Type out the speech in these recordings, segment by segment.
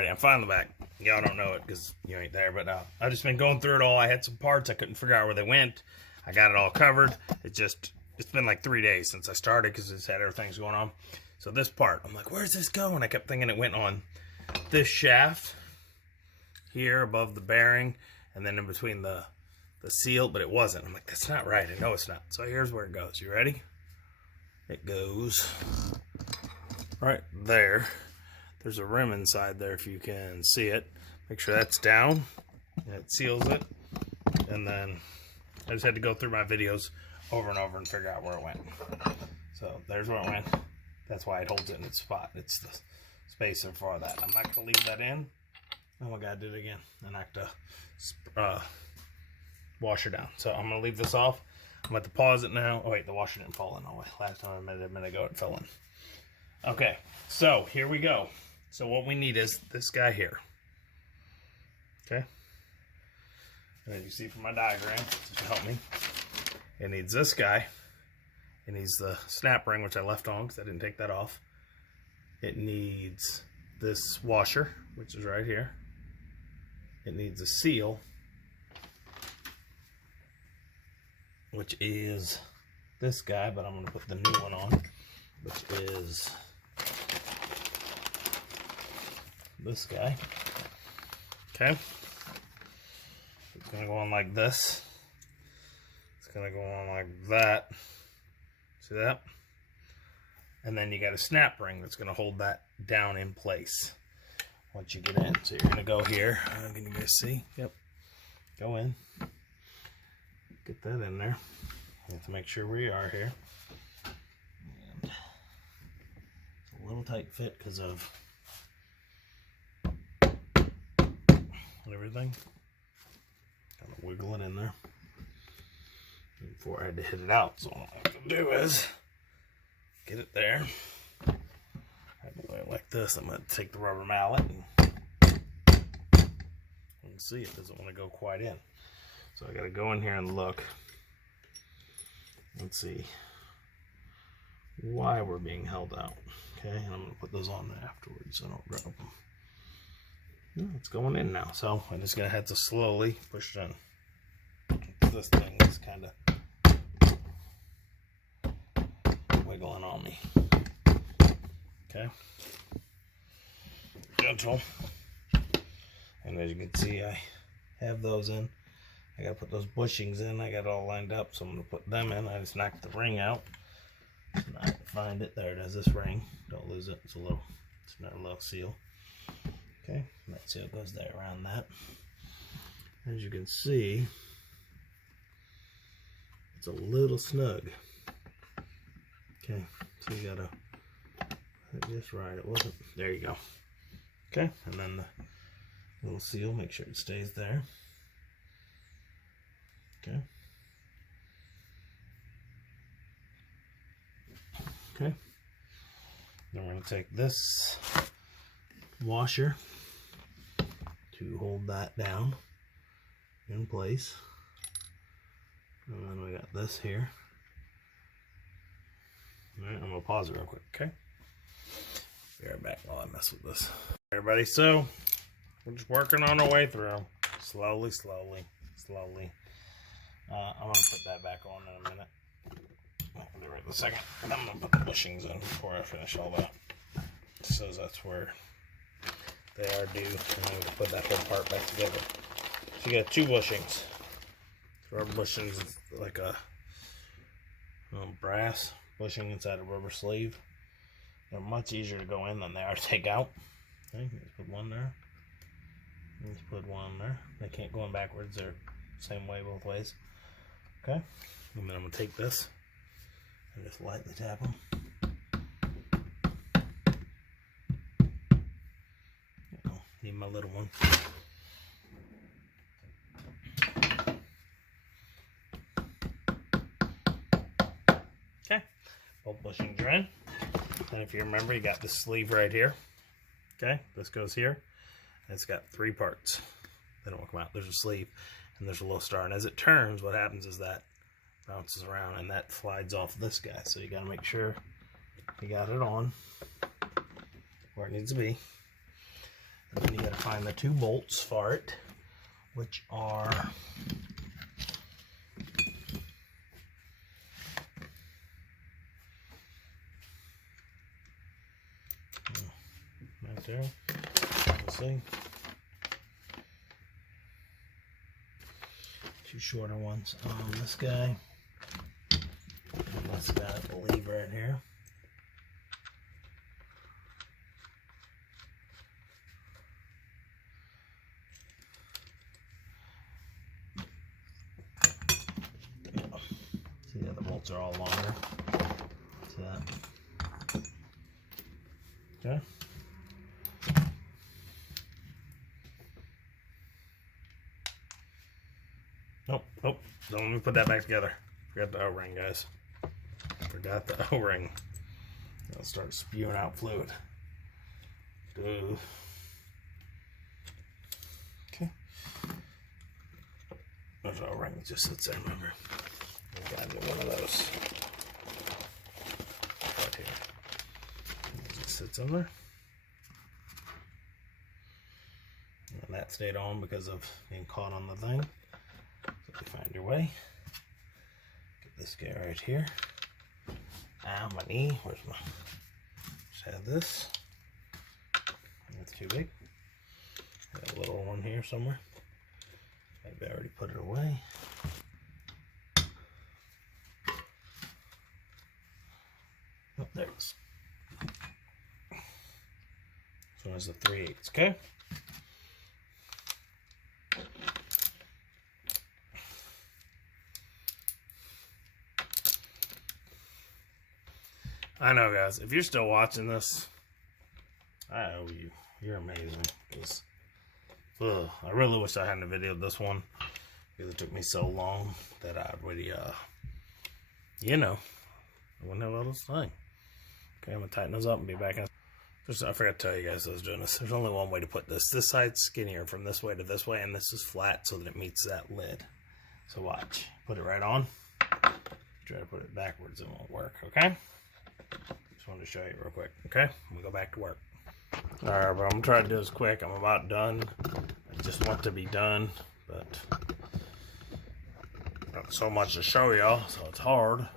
everybody, I'm finally back. Y'all don't know it because you ain't there, but I've just been going through it all. I had some parts I couldn't figure out where they went. I got it all covered. It's been like 3 days since I started because it's had everything's going on. So this part, I'm like, where's this going? I kept thinking it went on this shaft here above the bearing and then in between the seal, but it wasn't. I'm like, that's not right. I know it's not. So here's where it goes. You ready? It goes right there. There's a rim inside there if you can see it. Make sure that's down. And it seals it. And then I just had to go through my videos over and over and figure out where it went. So there's where it went. That's why it holds it in its spot. It's the spacer for that. I'm not going to leave that in. Oh my God, I did it again. I knocked a washer down. So I'm going to leave this off. I'm going to pause it now. Oh wait, the washer didn't fall in. Oh wait, last time I made it a minute ago, it fell in. Okay, so here we go. So what we need is this guy here. Okay. And as you see from my diagram, to help me, it needs this guy. It needs the snap ring, which I left on because I didn't take that off. It needs this washer, which is right here. It needs a seal, which is this guy, but I'm going to put the new one on, which is this guy. Okay. It's going to go on like this. It's going to go on like that. See that? And then you got a snap ring that's going to hold that down in place once you get in. So you're going to go here. Can you guys see? Yep. Go in. Get that in there. You have to make sure where you are here. And it's a little tight fit because of everything. Kind of wiggle it in there. Before I had to hit it out, so what I have to do is get it there. I do it like this. I'm going to take the rubber mallet and see it doesn't want to go quite in. So I got to go in here and look and see why we're being held out. Okay, and I'm going to put those on there afterwards so I don't drop them. No, it's going in now, so I'm just going to have to slowly push it in. This thing is kind of wiggling on me. Okay, gentle. And as you can see, I have those in. I gotta put those bushings in. I got it all lined up, so I'm gonna put them in. I just knocked the ring out. I can find it. There it is. This ring. Don't lose it. It's another little seal. Okay, and that seal goes there around that. As you can see, it's a little snug. Okay, so you gotta hit this right. It wasn't. There you go. Okay, and then the little seal, make sure it stays there. Okay. Okay. Then we're going to take this washer to hold that down in place. And then we got this here. Alright, I'm going to pause it real quick, okay? Be right back while I mess with this. Everybody, so we're just working on our way through. Slowly, slowly, slowly. I'm going to put that back on in a minute. I'll be right in a second. And I'm going to put the bushings in before I finish all that. So that's where they are due. And I'm going to put that whole part back together. So you got 2 bushings. Rubber bushings is like a brass bushing inside a rubber sleeve. They're much easier to go in than they are to take out. Okay, let's put one there. Let's put one there. They can't go in backwards. They're the same way both ways. Okay, and then I'm going to take this and just lightly tap them. Need my little one. Okay, both bushings are in. And if you remember, you got this sleeve right here. Okay, this goes here. And it's got 3 parts. They don't come out. There's a sleeve and there's a low star. And as it turns, what happens is that bounces around and that slides off this guy. So you got to make sure you got it on where it needs to be. And then you find the 2 bolts for it, which are right there. Let's see. 2 shorter ones on this guy. And this guy, I believe, right here. See, the other bolts are all longer. See that? Okay. Nope, nope. Don't let me put that back together. Forgot the O-ring, guys. Forgot the O-ring. It'll start spewing out fluid. Ooh. Okay. There's an O-ring that just sits there, remember? I gotta get one of those. Right here. It just sits in there. And that stayed on because of being caught on the thing. So you find your way. Get this guy right here. Ow, my knee. Where's my... Just have this. That's too big. Got a little one here somewhere. Maybe I already put it away. Oh, there it is. This one is the 3/8, okay? I know, guys, if you're still watching this, I owe you. You're amazing. Because, I really wish I hadn't videoed this one. Because it took me so long that I would, you know, I wouldn't have all this thing. Okay, I'm going to tighten those up and be back in. I forgot to tell you guys I was doing this. There's only one way to put this. This side's skinnier from this way to this way, and this is flat so that it meets that lid. So watch. Put it right on. Try to put it backwards, it won't work, okay? Just wanted to show you real quick, okay? I'm gonna go back to work. Alright, but I'm gonna try to do this quick. I'm about done. I just want to be done, but not so much to show y'all, so it's hard.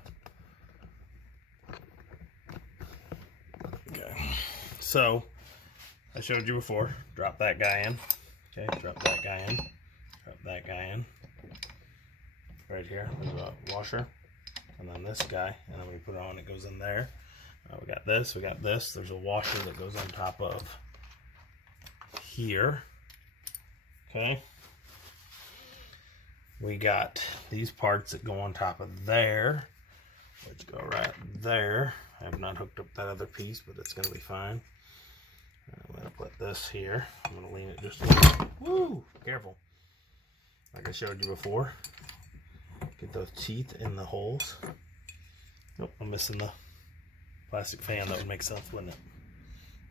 Okay, so I showed you before. Drop that guy in. Okay, drop that guy in. Drop that guy in. Right here, there's a washer. And then this guy, and then we put it on, it goes in there. We got this, we got this. There's a washer that goes on top of here. Okay. We got these parts that go on top of there, which go right there. I have not hooked up that other piece, but it's going to be fine. I'm going to put this here. I'm going to lean it just a little. Woo! Careful. Like I showed you before. Get those teeth in the holes. Nope, I'm missing the plastic fan. That would make sense, wouldn't it?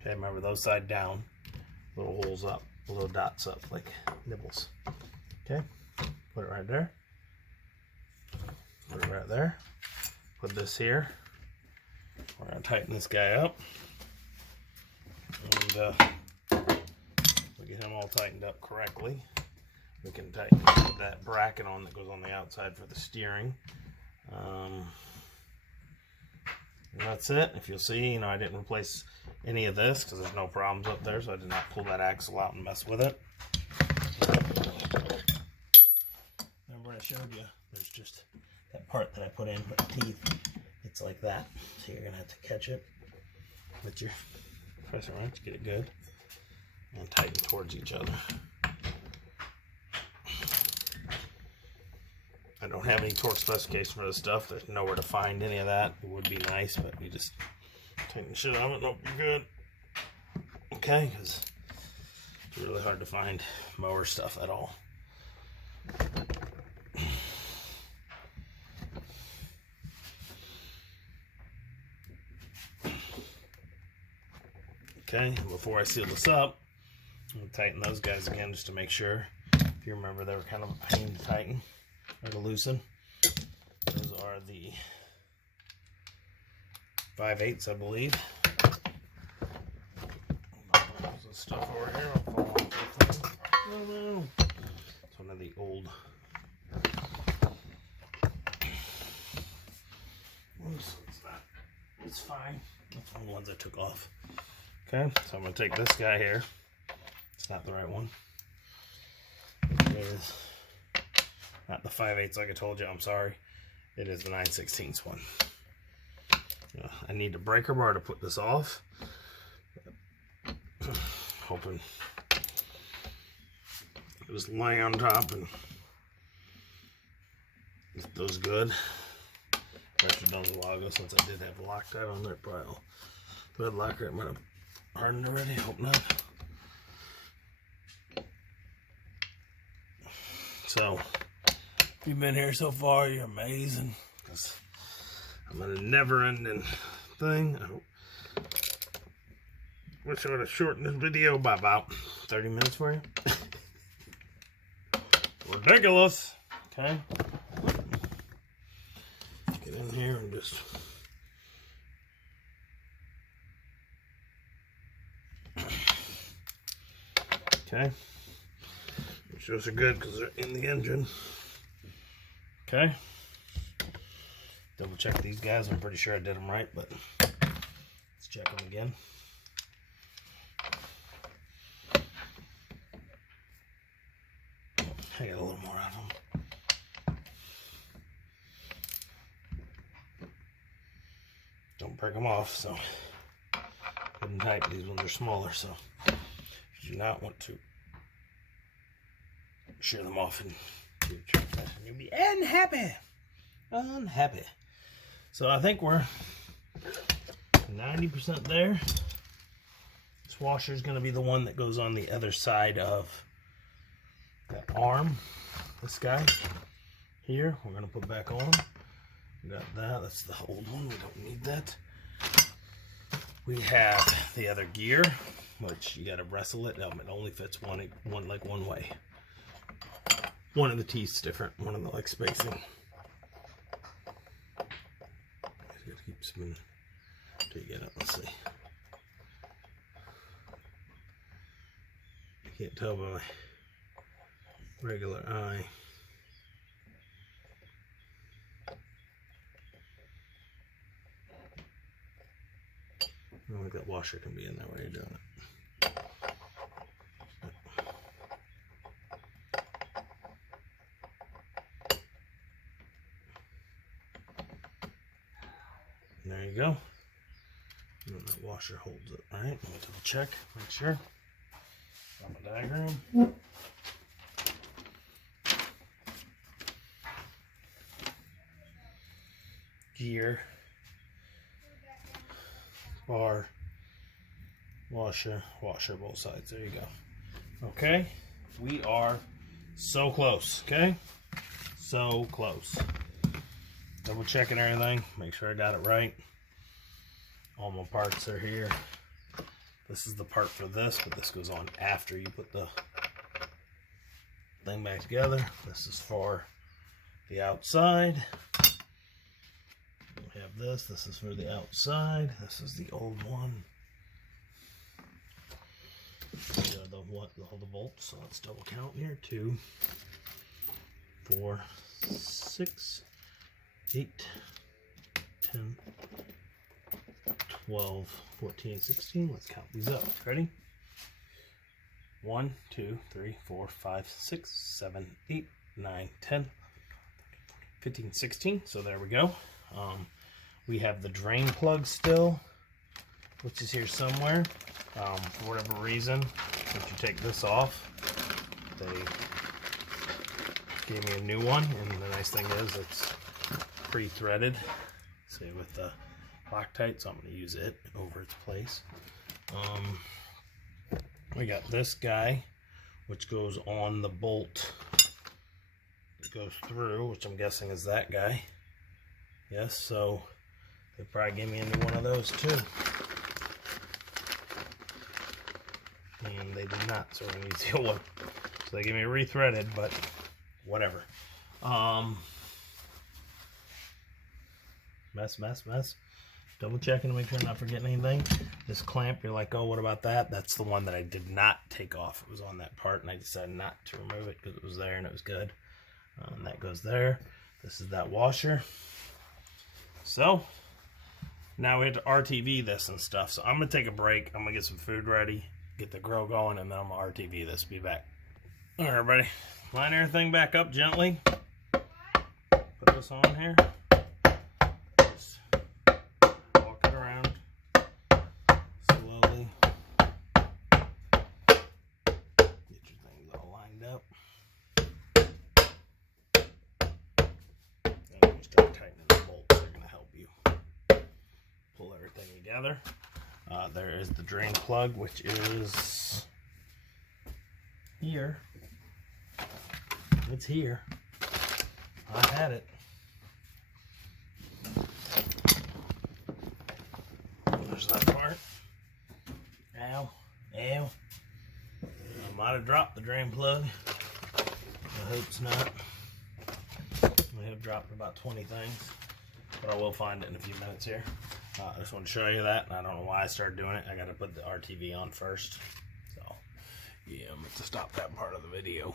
Okay, remember those side down, little holes up, little dots up, like nibbles. Okay, put it right there. Put it right there. Put this here. We're gonna tighten this guy up, and we get him all tightened up correctly. We can tighten that bracket on that goes on the outside for the steering. And that's it. If you'll see, you know, I didn't replace any of this because there's no problems up there, so I did not pull that axle out and mess with it. Remember I showed you, there's just that part that I put in with the teeth. It's like that. So you're going to have to catch it with your pressure wrench, get it good, and tighten towards each other. I don't have any torque specification for this stuff. There's nowhere to find any of that. It would be nice, but you just tighten the shit out of it. Nope, you're good. Okay, because it's really hard to find mower stuff at all. Okay, before I seal this up, I'm going to tighten those guys again just to make sure. If you remember, they were kind of a pain to tighten. Or to loosen. Those are the 5/8, I believe. There's stuff over here. I'll fall off Okay, that's one of the ones I took off. Okay, so I'm gonna take this guy here. It's not the right one. It is not the 5/8 like I told you. I'm sorry. It is the 9/16 one. I need a breaker bar to put this off. Hoping it was laying on top and it does good. Actually done a while ago since I did have Loctite on there. Probably thread locker. It might have hardened already. Hope not. So, if you've been here so far, you're amazing. I'm in a never-ending thing. I wish I would have shortened this video by about 30 minutes for you. Ridiculous. Okay. Get in here and just okay. Which those are good because they're in the engine. Okay. Double check these guys. I'm pretty sure I did them right, but let's check them again. I got a little more out of them. Don't break them off, so good and tight. These ones are smaller, so you do not want to shear them off and you'll be unhappy. Unhappy. So I think we're 90% there. This washer is going to be the one that goes on the other side of that arm. This guy here, we're going to put back on. We got that. That's the old one. We don't need that. We have the other gear, which you got to wrestle it. It only fits one way. One of the teeth's different. One of the like spacing. You gotta keep spinning until you get it. Let's see. I can't tell by my regular eye. I don't think that washer can be in there while you're doing it. There you go. And then that washer holds it. All right, let me double check, make sure. On the diagram. Gear, bar, washer, both sides. There you go. Okay, we are so close. Okay, so close. Double checking everything, make sure I got it right. All my parts are here. This is the part for this, but this goes on after you put the thing back together. This is for the outside. We have this. This is for the outside. This is the old one. The bolts. So let's double count here. 2, 4, 6, 8, 10, 12, 14, 16. Let's count these up. Ready? 1, 2, 3, 4, 5, 6, 7, 8, 9, 10, 15, 16. So there we go. We have the drain plug still, which is here somewhere. For whatever reason, if you take this off, they gave me a new one, and the nice thing is it's pre-threaded, say with the Loctite, so I'm going to use it over its place. We got this guy, which goes on the bolt that goes through, which I'm guessing is that guy. Yes, so they probably gave me a new one of those too. And they did not, so we're going to use the old one. So they gave me rethreaded, but whatever. Mess. Double checking to make sure I'm not forgetting anything. This clamp, you're like, oh, what about that? That's the one that I did not take off. It was on that part, and I decided not to remove it because it was there and it was good. That goes there. This is that washer. So, Now we have to RTV this and stuff. So I'm going to take a break. I'm going to get some food ready, get the grill going, and then I'm going to RTV this. Be back. All right, everybody. Line everything back up gently. Put this on here. Just walk it around slowly. Get your things all lined up. And you start tightening the bolts. They're going to help you pull everything together. There is the drain plug, which is here. It's here. I had it. There's that part. Ow. Ow. I might have dropped the drain plug. I hope it's not. I have dropped about 20 things, but I will find it in a few minutes here. I just want to show you that. I don't know why I started doing it. I got to put the RTV on first. So, yeah, I'm going to stop that part of the video.